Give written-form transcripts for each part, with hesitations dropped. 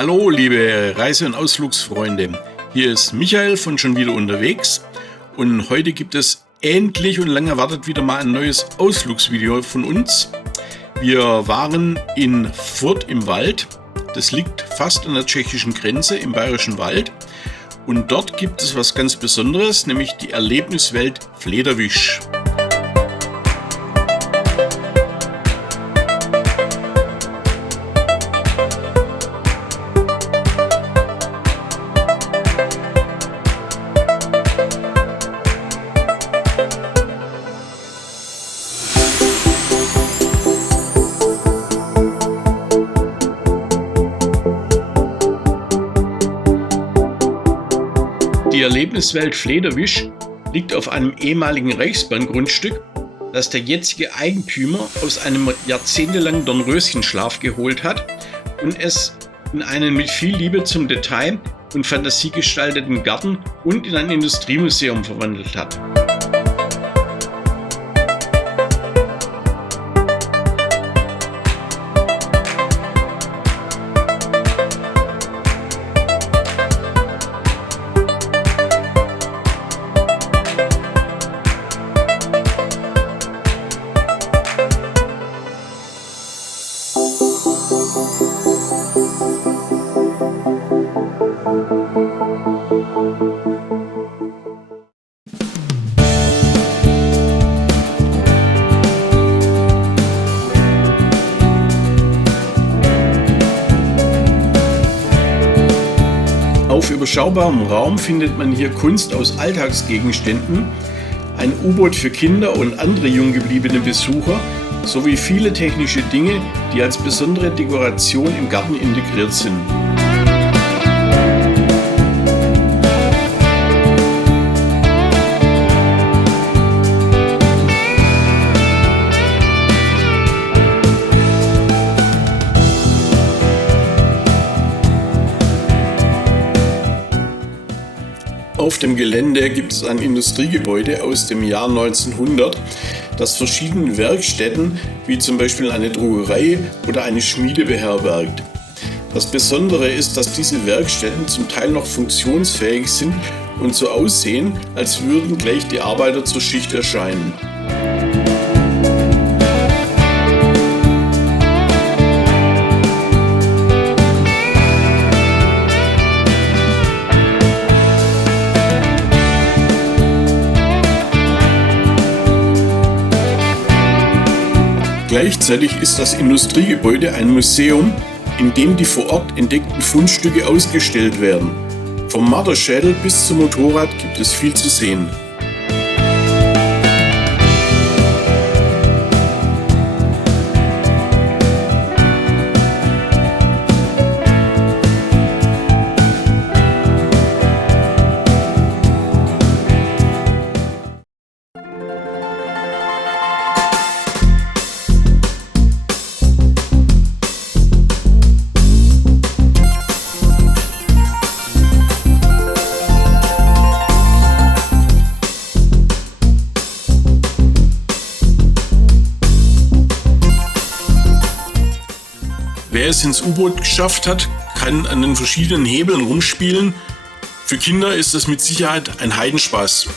Hallo liebe Reise- und Ausflugsfreunde, hier ist Michael von Schon wieder unterwegs und heute gibt es endlich und lang erwartet wieder mal ein neues Ausflugsvideo von uns. Wir waren in Furth im Wald, das liegt fast an der tschechischen Grenze im bayerischen Wald und dort gibt es was ganz Besonderes, nämlich die Erlebniswelt Flederwisch. Die Erlebniswelt Flederwisch liegt auf einem ehemaligen Reichsbahngrundstück, das der jetzige Eigentümer aus einem jahrzehntelangen Dornröschenschlaf geholt hat und es in einen mit viel Liebe zum Detail und Fantasie gestalteten Garten und in ein Industriemuseum verwandelt hat. Auf überschaubarem Raum findet man hier Kunst aus Alltagsgegenständen, ein U-Boot für Kinder und andere jung gebliebene Besucher sowie viele technische Dinge, die als besondere Dekoration im Garten integriert sind. Auf dem Gelände gibt es ein Industriegebäude aus dem Jahr 1900, das verschiedene Werkstätten wie zum Beispiel eine Druckerei oder eine Schmiede beherbergt. Das Besondere ist, dass diese Werkstätten zum Teil noch funktionsfähig sind und so aussehen, als würden gleich die Arbeiter zur Schicht erscheinen. Gleichzeitig ist das Industriegebäude ein Museum, in dem die vor Ort entdeckten Fundstücke ausgestellt werden. Vom Marderschädel bis zum Motorrad gibt es viel zu sehen. Wer es ins U-Boot geschafft hat, kann an den verschiedenen Hebeln rumspielen. Für Kinder ist das mit Sicherheit ein Heidenspaß.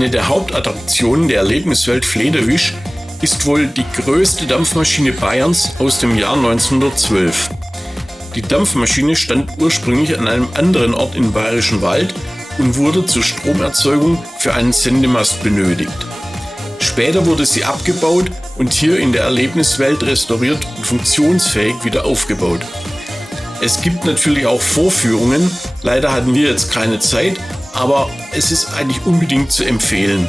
Eine der Hauptattraktionen der Erlebniswelt Flederwisch ist wohl die größte Dampfmaschine Bayerns aus dem Jahr 1912. Die Dampfmaschine stand ursprünglich an einem anderen Ort im bayerischen Wald und wurde zur Stromerzeugung für einen Sendemast benötigt. Später wurde sie abgebaut und hier in der Erlebniswelt restauriert und funktionsfähig wieder aufgebaut. Es gibt natürlich auch Vorführungen, leider hatten wir jetzt keine Zeit, aber es ist eigentlich unbedingt zu empfehlen.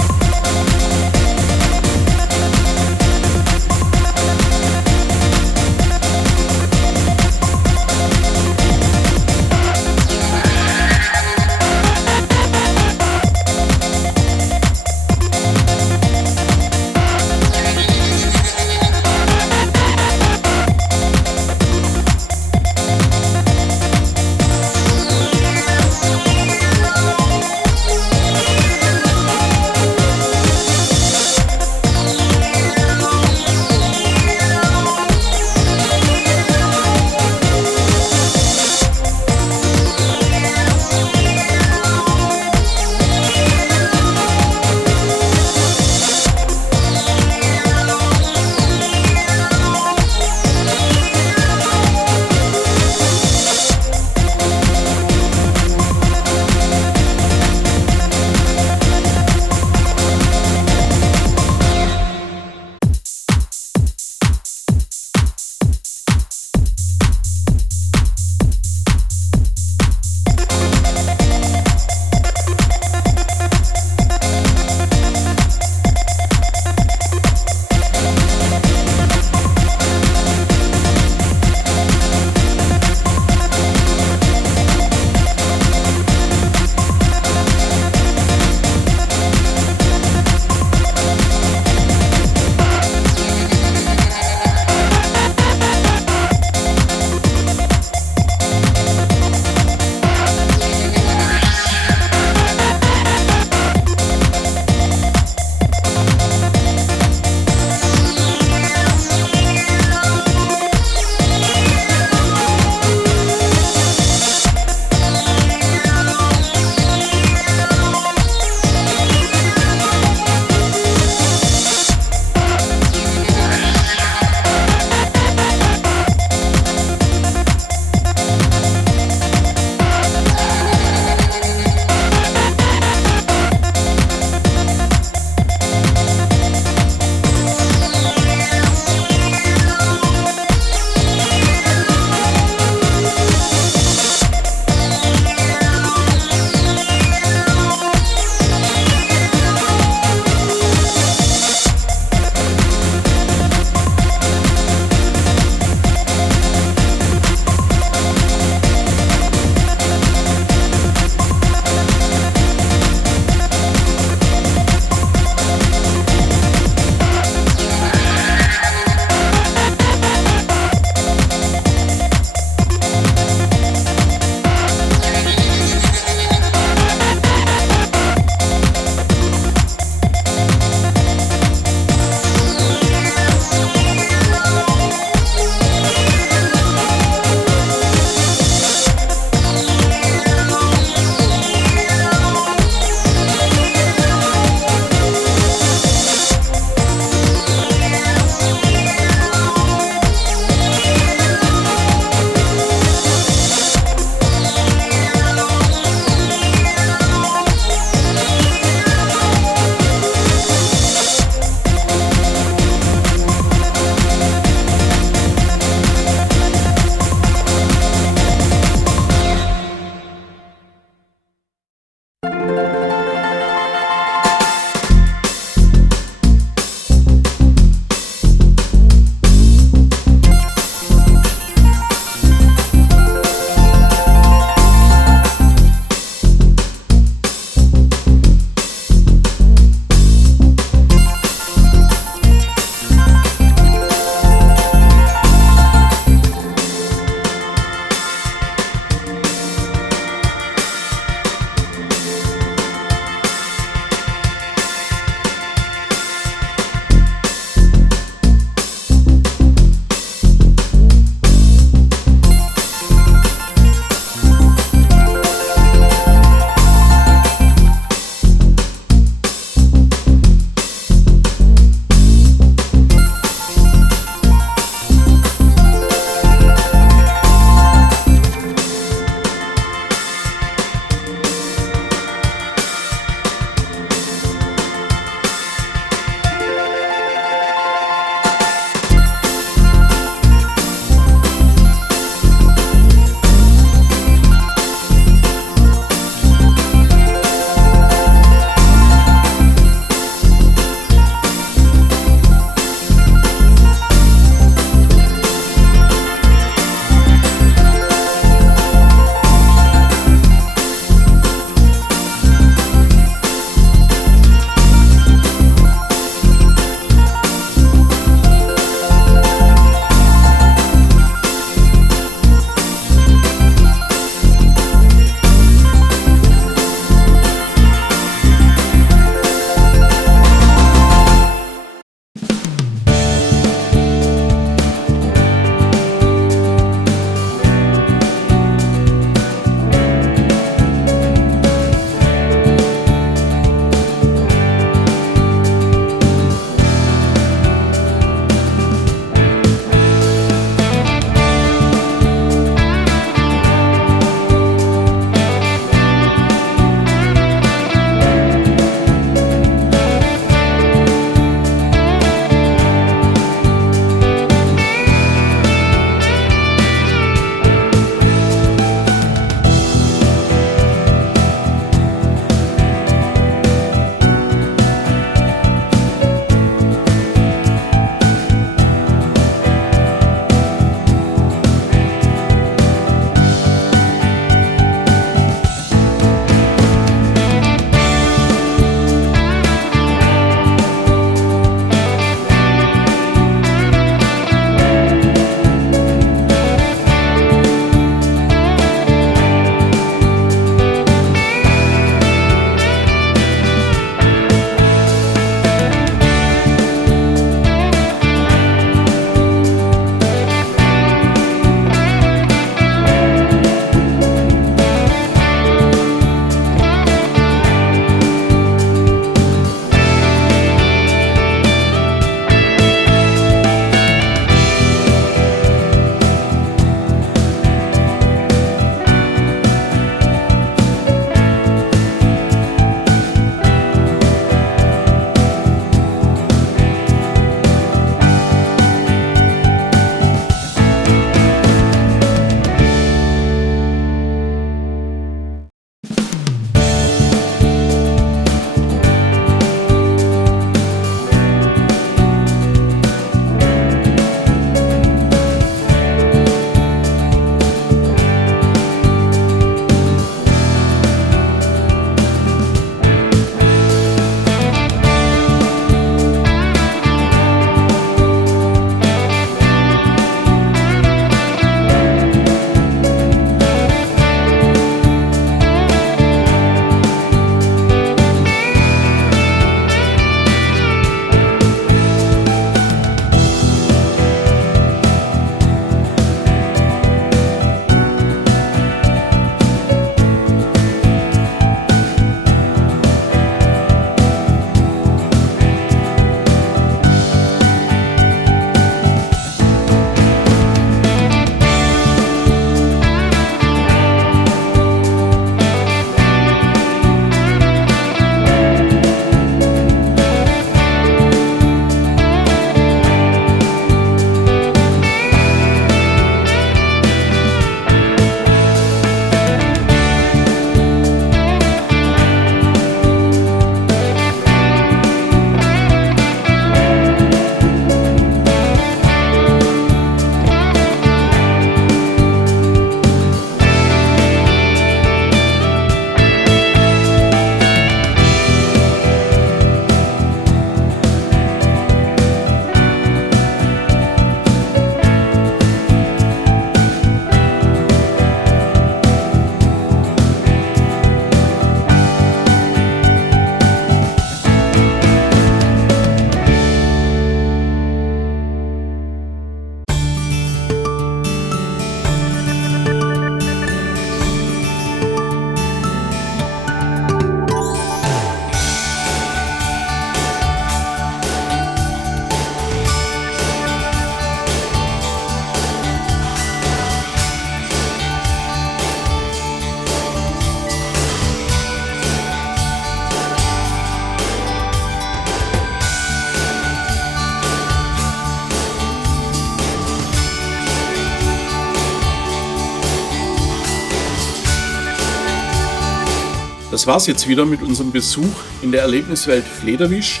Das war's jetzt wieder mit unserem Besuch in der Erlebniswelt Flederwisch.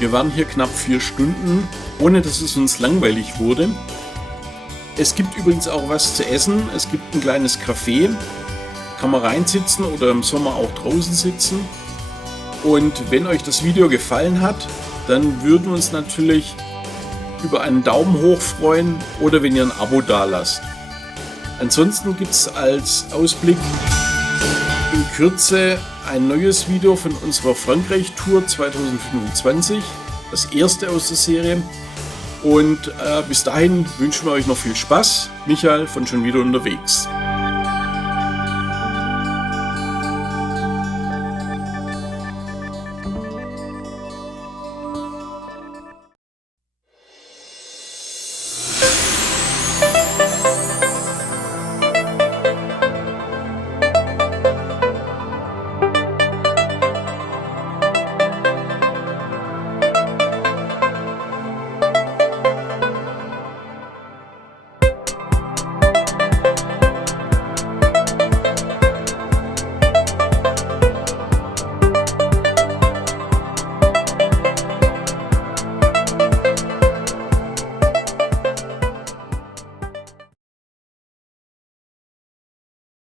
Wir waren hier knapp 4 Stunden, ohne dass es uns langweilig wurde. Es gibt übrigens auch was zu essen. Es gibt ein kleines Café. Kann man reinsitzen oder im Sommer auch draußen sitzen. Und wenn euch das Video gefallen hat, dann würden wir uns natürlich über einen Daumen hoch freuen oder wenn ihr ein Abo dalasst. Ansonsten gibt es als Ausblick in Kürze ein neues Video von unserer Frankreich-Tour 2025, das erste aus der Serie. Und bis dahin wünschen wir euch noch viel Spaß. Michael von schon wieder unterwegs.